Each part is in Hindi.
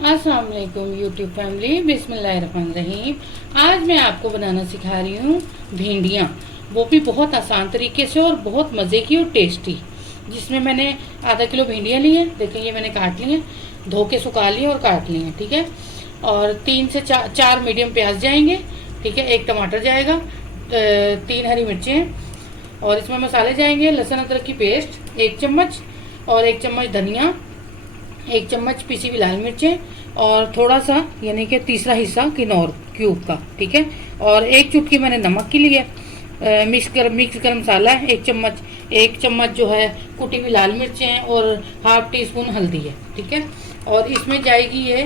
अस्सलाम वालेकुम यूट्यूब फैमिली, बिस्मिल्लाहिर्रहमानिर्रहीम। आज मैं आपको बनाना सिखा रही हूँ भिंडियाँ, वो भी बहुत आसान तरीके से और बहुत मज़े की और टेस्टी। जिसमें मैंने आधा किलो भिंडियाँ ली हैं, देखिए ये मैंने काट ली हैं, धो के सुखा ली और काट ली हैं, ठीक है। और 3 से 4 मीडियम प्याज जाएंगे, ठीक है। 1 टमाटर जाएगा, 3 हरी मिर्चें हैं। और इसमें मसाले जाएंगे, लहसुन अदरक की पेस्ट 1 चम्मच, और 1 चम्मच धनिया, 1 चम्मच पिसी हुई लाल मिर्चें, और थोड़ा सा यानी कि तीसरा हिस्सा किनौर क्यूब का, ठीक है। और 1 चुटकी मैंने नमक की ली है। मिक्स गरम मसाला है 1 चम्मच, 1 चम्मच जो है कुटी हुई लाल मिर्चें हैं, और हाफ टी स्पून हल्दी है, ठीक है। और इसमें जाएगी ये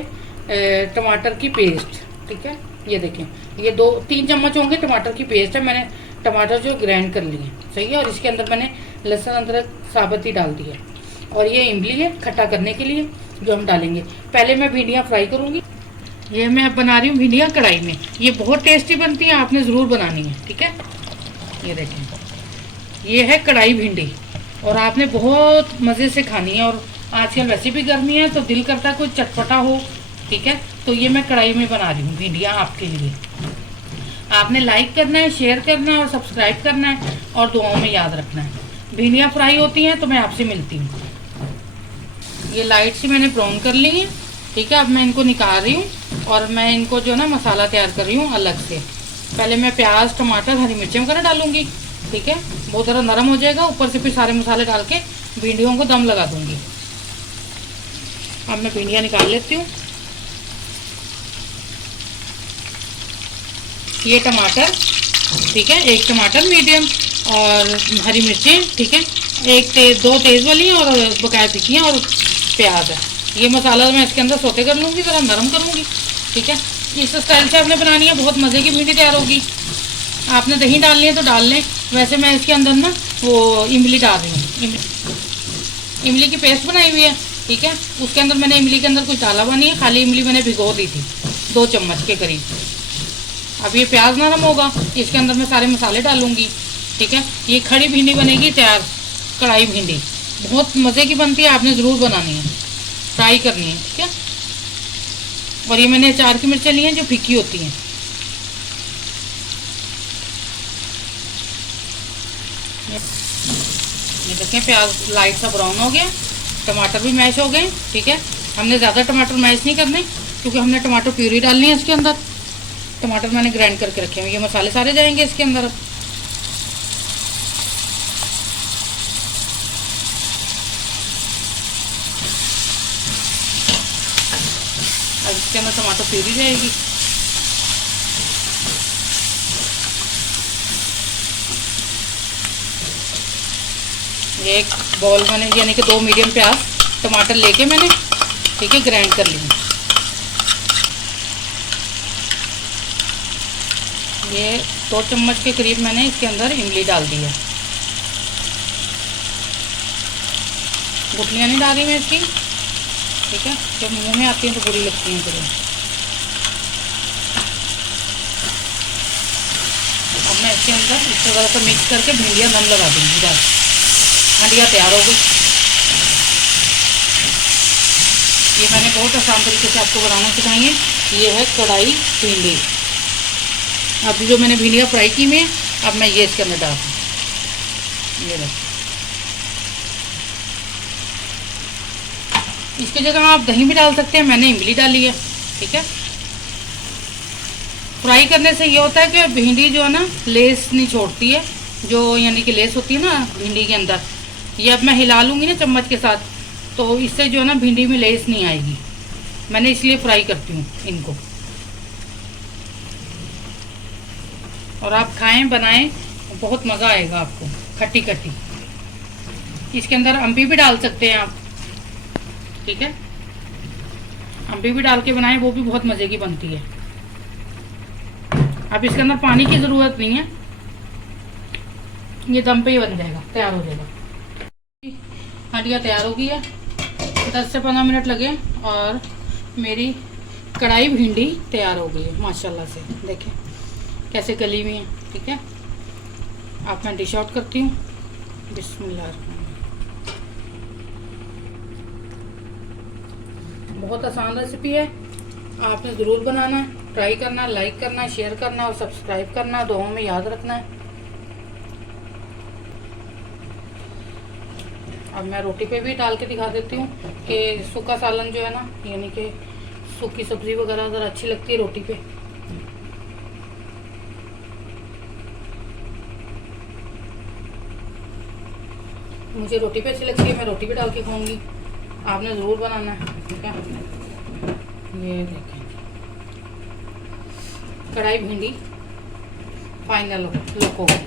टमाटर की पेस्ट, ठीक है। ये देखें, ये 2-3 चम्मच होंगे टमाटर की पेस्ट है। मैंने टमाटर जो ग्राइंड कर लिए, सही है। और इसके अंदर मैंने लहसुन अदरक साबुत ही डाल दिया। और ये इमली है खट्टा करने के लिए, जो हम डालेंगे। पहले मैं भिंडियाँ फ्राई करूँगी। ये मैं अब बना रही हूँ भिंडियाँ कढ़ाई में। ये बहुत टेस्टी बनती है, आपने ज़रूर बनानी है, ठीक है। ये देखें, ये है कढ़ाई भिंडी, और आपने बहुत मज़े से खानी है। और आजकल वैसे भी गर्मी है, तो दिल करता है कोई चटपटा हो, ठीक है। तो ये मैं कढ़ाई में बना रही हूँ भिंडियाँ आपके लिए। आपने लाइक करना है, शेयर करना है और सब्सक्राइब करना है, और दुआओं में याद रखना है। भिंडियाँ फ्राई होती हैं तो मैं आपसे मिलती हूँ। ये लाइट से मैंने ब्राउन कर ली है, ठीक है। अब मैं इनको निकाल रही हूँ, और मैं इनको जो ना मसाला तैयार कर रही हूँ अलग से। पहले मैं प्याज, टमाटर, हरी मिर्चें वगैरह डालूंगी, ठीक है। बहुत ज़रा नरम हो जाएगा, ऊपर से फिर सारे मसाले डाल के भिंडियों को दम लगा दूंगी। अब मैं भिंडियाँ निकाल लेती हूँ। ये टमाटर, ठीक है, 1 टमाटर मीडियम, और हरी मिर्चें, ठीक है, 2 तेज़ वाली और बकाया तीखी हैं, और प्याज है। ये मसाला मैं इसके अंदर सोते कर लूँगी, ज़रा नरम करूँगी, ठीक है। इस स्टाइल से आपने बनानी है, बहुत मज़े की भिंडी तैयार होगी। आपने दही डालनी है तो डाल लें। वैसे मैं इसके अंदर ना वो इमली डाल रही हूँ, इमली की पेस्ट बनाई हुई है, ठीक है। उसके अंदर मैंने इमली के अंदर कुछ डाला हुआ नहीं है, खाली इमली मैंने भिगो दी थी 2 चम्मच के करीब। अब ये प्याज नरम होगा, इसके अंदर मैं सारे मसाले डालूंगी, ठीक है। ये खड़ी भिंडी बनेगी तैयार, कढ़ाई भिंडी बहुत मज़े की बनती है, आपने ज़रूर बनानी है, फ्राई करनी है, ठीक है। और ये मैंने 4 की मिर्चें ली हैं जो फीकी होती हैं। ये देखें, प्याज लाइट सा ब्राउन हो गया, टमाटर भी मैश हो गए, ठीक है। हमने ज़्यादा टमाटर मैश नहीं करने, क्योंकि हमने टमाटर प्यूरी डालनी है इसके अंदर। टमाटर मैंने ग्राइंड करके रखे हैं। ये मसाले सारे जाएंगे इसके अंदर। अब इसके अंदर टमाटर प्यूरी जाएगी। ये एक बॉल मैंने यानी कि 2 मीडियम प्याज टमाटर लेके मैंने, ठीक है, ग्राइंड कर ली। ये 2 चम्मच के करीब मैंने इसके अंदर इमली डाल दी है। गुठलियाँ नहीं डाल रही मैं इसकी, ठीक है। जब मुंह में आती हैं तो बुरी लगती हैं फिर। अब मैं इसके अंदर इस तरह से मिक्स करके भिंडियाँ दम लगा दूँगी। बस भिंडियाँ तैयार हो गई। ये मैंने बहुत आसान तरीके से आपको बनाना सिखाई है। ये है कढ़ाई भिंडी। अब जो मैंने भिंडियाँ फ्राई की हुई हैं, अब मैं ये इसके अंदर डाल दूँ। ये बस, इसकी जगह आप दही भी डाल सकते हैं, मैंने इमली डाली है, ठीक है। फ्राई करने से ये होता है कि भिंडी जो है ना लेस नहीं छोड़ती है, जो यानी कि लेस होती है ना भिंडी के अंदर। ये अब मैं हिला लूँगी ना चम्मच के साथ, तो इससे जो है ना भिंडी में लेस नहीं आएगी। मैंने इसलिए फ्राई करती हूँ इनको। और आप खाएं, बनाएं, बहुत मज़ा आएगा आपको, खट्टी खट्टी। इसके अंदर अम्बी भी डाल सकते हैं आप, ठीक है। अम्बी भी डाल के बनाएं, वो भी बहुत मज़े की बनती है। अब इसके अंदर पानी की ज़रूरत नहीं है, ये दम पे ही बन जाएगा, तैयार हो जाएगा। हंडिया तैयार हो गई है, 10 से 15 मिनट लगे, और मेरी कढ़ाई भिंडी तैयार हो गई है माशाल्लाह से। देखें कैसे गली हुई है, ठीक है। अब मैं डिश आउट करती हूँ। बिस्मिल्लाह। बहुत आसान रेसिपी है, आपने ज़रूर बनाना है, ट्राई करना, लाइक करना, शेयर करना और सब्सक्राइब करना, दुआओं में याद रखना है। अब मैं रोटी पे भी डाल के दिखा देती हूँ कि सूखा सालन जो है ना, यानी कि सूखी सब्ज़ी वगैरह ज़रा अच्छी लगती है रोटी पे। मुझे रोटी पे अच्छी लगती है, मैं रोटी पे डाल के खाऊंगी, आपने ज़रूर बनाना है। ठीक है, ये देखें कढ़ाई भिंडी फाइनल लुक हो गई।